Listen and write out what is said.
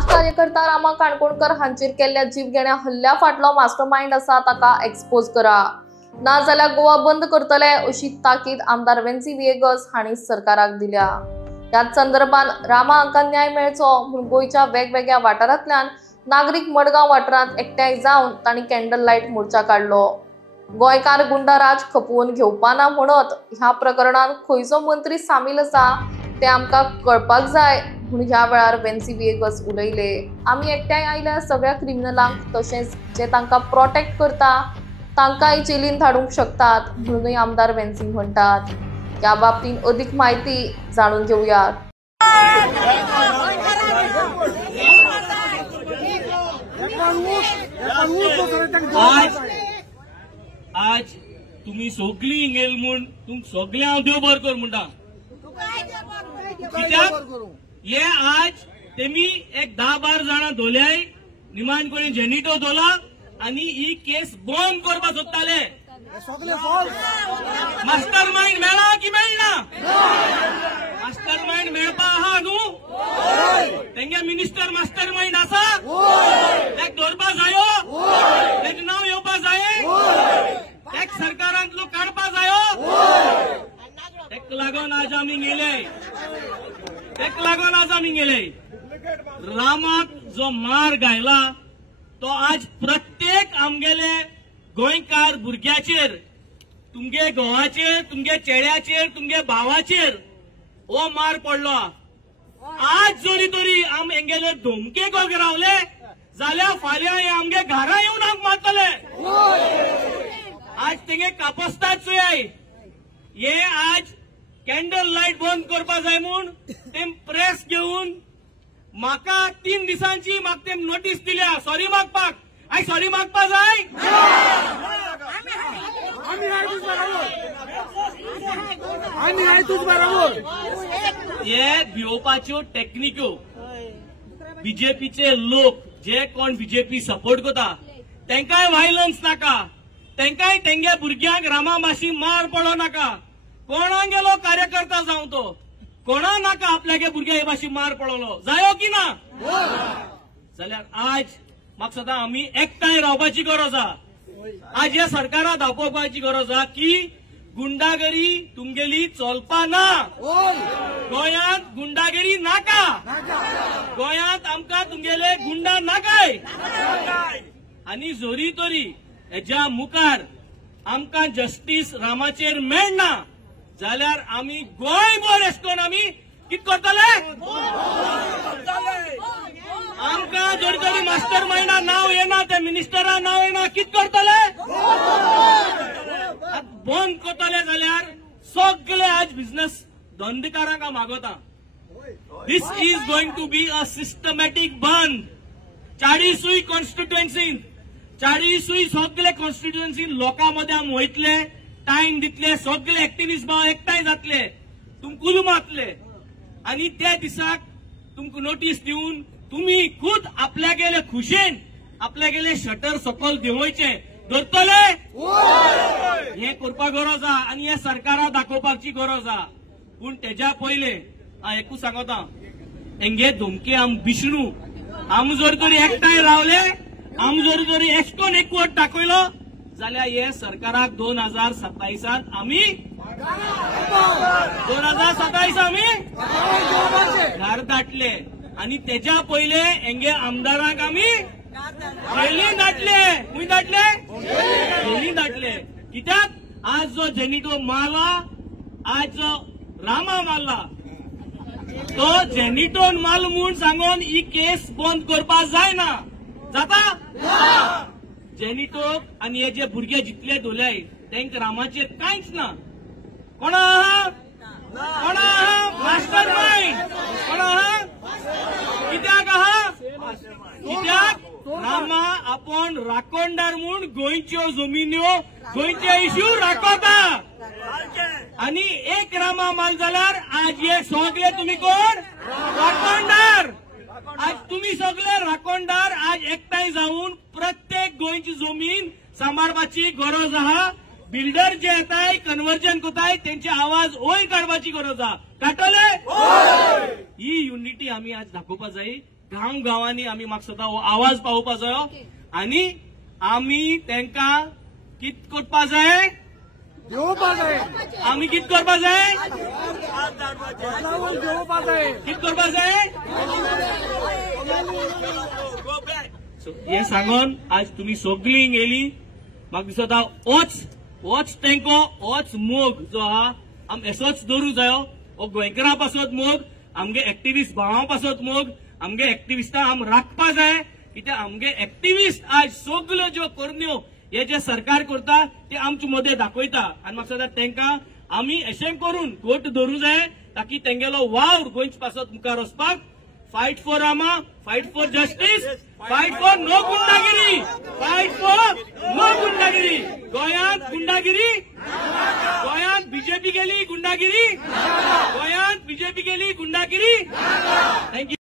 समाज कार्यकर्ता रामा काणकोणकर हांचेर केल्ल्या जीवघेण्या हल्ल्या फाटलो मास्टरमाइंड आसा ताका एक्सपोज करा, ना जाल्यार गोवा बंद करतले अशी ताकीद आमदार वेन्सी विएगस हांणी सरकाराक दिल्या। याच संदर्भात रामा हांका न्याय मेळचो म्हूण गोंयच्या वेगवेगळ्या वाठारांतल्यान नागरीक मडगांव वाठारांत एकठांय जावन तांणी कॅन्डल लायट मोर्चा काढलो। गोंयकार गुंडाराज खपोवन घेवपाना म्हणत ह्या प्रकरणात खंयचो मंत्री सामील आसा ते आमकां कळपाक जाय म्हणून ह्या वेळार वेन्सी विएगस उलयले। आमी एकठांय आयल्या सगळ्या क्रिमिनलांक तशेंच जे तांकां प्रोटेक्ट करता तांकांय जेलीन धाडूंक शकतात म्हणूनय आमदार वेन्सी म्हणटात। ह्या बाबतीत अदीक म्हायती जाणून घेवयात। आज तुम्ही सगळी इंगेल म्हूण तुम सगळे हांव देव बरें कर म्हणटा। कित्याक हे आज तेमी एक 10-12 जाणां धोल्याय, निमाण कोणी जेनिटो धोला आनी ही केस बंद करपा सोदताले। मास्टर माइंड मेळ्ळा की मेळना? मास्टर माइंड मेळपा आहा न्हू? तेंगे मिनिस्टर मास्टर माइंड आसा? तेक धरपा जायो? तेजें नांव येवपा जाये? तेक सरकारांतलो काडपा जायो? तेक लागून आज आमी गेले। रामाक जो मार घायला तो आज प्रत्येक आमगेले गोंयकार भुरग्याचेर, तुमगे घोवाचेर, तुमगे चेड्याचेर, तुमगे भावाचेर हो मार पडलो। आज जरी तरी आम हेंगेले धमके गोग रावले जाल्यार फाल्यां हे आमगे घरा येवन आमक मारतले। आज तेंगे कापस्तात चोय हे आज कॅन्डल लायट बंद करपा जाय म्हूण तेम प्रेस घेवन म्हाका 3 दिसांची म्हाका तेम नोटीस दिल्या सॉरी मागपाक। आय सॉरी मागपा जाय? हे भिवपाच्यो टॅक्निक्यो बीजेपीचे लोक जे कोण बीजेपी सपोर्ट करता तेंकाय व्हायलन्स नाका, तेंकाय तेंगे भुरग्यांक रामा माशी मार पडो नाका। कोणा गेलो कार्यकर्ता जावं तो कोणा नाका आपल्यागे भुरग्या हे भाशी मार पडलो जायो की ना? जाल्यार आज म्हाका सदां आमी एकठांय रावपाची गरज आहा। आज ह्या सरकाराक दाखोवपाची गरज आहा की गुंडागरी तुमगेली चलपा ना। गोंयांत गुंडागिरी नाका, गोंयांत आमकां तुमगेले गुंडा नाकाय। आनी जोरी तोरी हेज्या मुखार आमकां जस्टीस रामाचेर मेळना जाल्यार आमी गोंयभर एश कोन्न आमी कित करतले? आमकां जरी तरी मास्टर माइंडा नांव येना, त्या मिनिस्टरा नांव येना, कित करतले? बंद करतले जाल्यार सगळे आज बिझनेस धंदेकारांक मागता। This is going to be a systematic bandh. 40 कॉन्स्टिट्युएन्सीन 40 सगळे कॉन्स्टिट्युएन्सीन लोकांमध्ये आम वयतले, टाइम दितले, सगळे एक्टिव्हिस्ट भाव एकठांय जातले, तुमकां उलमातले आनी त्या दिसाक तुमकां नोटीस दिवन तुम्ही खुद आपल्या गेले खुशेन आपल्या गेले शटर सकल देंवयचे धरतले। हे करपा गरज आहा आनी हे सरकाराक दाखोवपाची गरज आहा। पूण तेज्या पयले हांव एकूच सांगता, हेंगे धमकी आम बिष्णू आम जर तरी एकठांय रावले, आम जर तरी एशकोन एकवट दाखयलो जाल्यार हे सरकाराक 2027 आमी 2027 आमी घर धाडले आनी तेज्या पयले हेंगे आमदारांक आमी जेलीन धाडले। खूंय धाडले? जेलीन धाडले। कित्याक आज जो जेनिटो मारला, आज जो रामा मारला तो जेनिटोन मारलो म्हूण सांगून ही केस बंद करपा जायना। जाता? जेनिटोक आनी हे जे भुरगे जितले धोल्याय तेंकां रामाचेर कांयच ना। कोण आहा? मास्टर माइंड कोण आहा? कित्याक आहा? कित्याक रामा आपण राखणदार म्हूण गोंयच्यो जमिन्यो गोंयचे इश्यू राखता आनी एक रामा माल जाल्यार आज हे सगळे तुम्ही कोण? राखणदार। आज तुम्ही सगळे राखणदार आज एकठांय जावन प्रत्येक गोंयची जमीन सांबाळपाची गरज आहा। बिल्डर जे येताय कन्वर्जन करताय त्यांचे आवाज वयर काढपाची गरज आहा। काडटले? ही युनिटी आमी आज दाखोवपाक जाय. गांवांनी आमी म्हाका सदां हो आवाज पावोवपाक जायो आनी आमी तांकां कित करपाक जाय, आमी कित करपाक जाय, कित करपाक जाय. हे सांगून आज तुम्ही सगळीं येयली. म्हाका दिसता होच तेंको होच मोग जो आहा आम एसोच दवरूंक जायो. हो गोंयकारां पासत मोग, आमगे एक्टिव्हिस्ट भावां पासत मोग, आमगे एक्टिव्हिस्टां आम राखपा जाय. कित्याक आमगे एक्टिव्हिस्ट आज सगल्यो ज्यो करण्यो हे जे सरकार करता ते आमचे मदें दाखयता आनी म्हाका दिसता तांकां आमी अशें करून गोट धरूंक जाय ताकी तेंगेलो वावर गोंयचे पासत मुखार वचपाक. Fight for Rama, fight for justice, fight for no gundagiri, fight for no gundagiri. गोंयांत गुंडागिरी, गोंयांत बीजेपी गेली गुंडागिरी, गोंयांत बीजेपी गेली गुंडागिरी. थँक्यू.